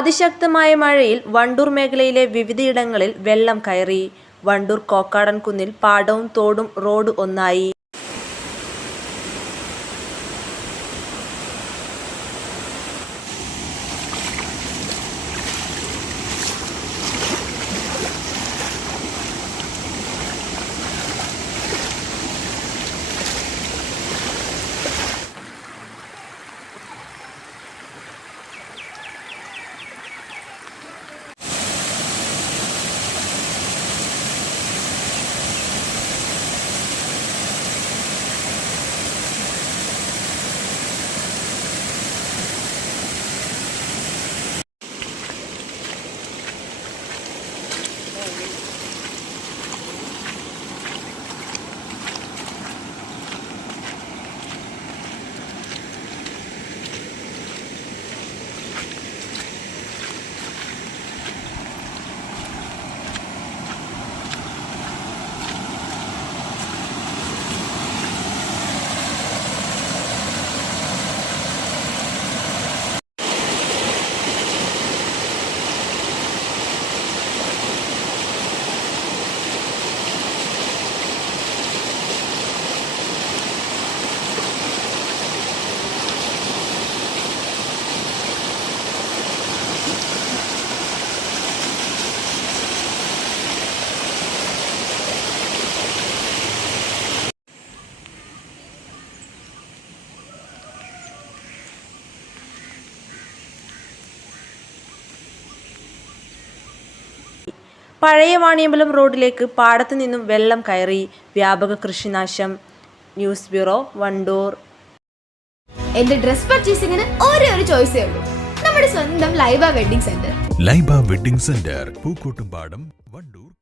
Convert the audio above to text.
അതിശക്തമായ മഴയിൽ വണ്ടൂർ മേഖലയിലെ വിവിധയിടങ്ങളിൽ വെള്ളം കയറി. വണ്ടൂർ കോക്കാടൻ കുന്നിൽ പാടവും തോടും റോഡ് ഒന്നായി. പഴയ വാണിയമ്പലം റോഡിലേക്ക് പാടത്തു നിന്നും വെള്ളം കയറി. വ്യാപക കൃഷിനാശം. News bureau Wandoor. എന്റെ ഡ്രസ് പർച്ചേസിംഗിന് ഒരേ ഒരു ചോയ്സ് ഉള്ളൂ. നമ്മുടെ സ്വന്തം Laiba wedding centre. Laiba wedding centre Pookkottumpadam Wandoor.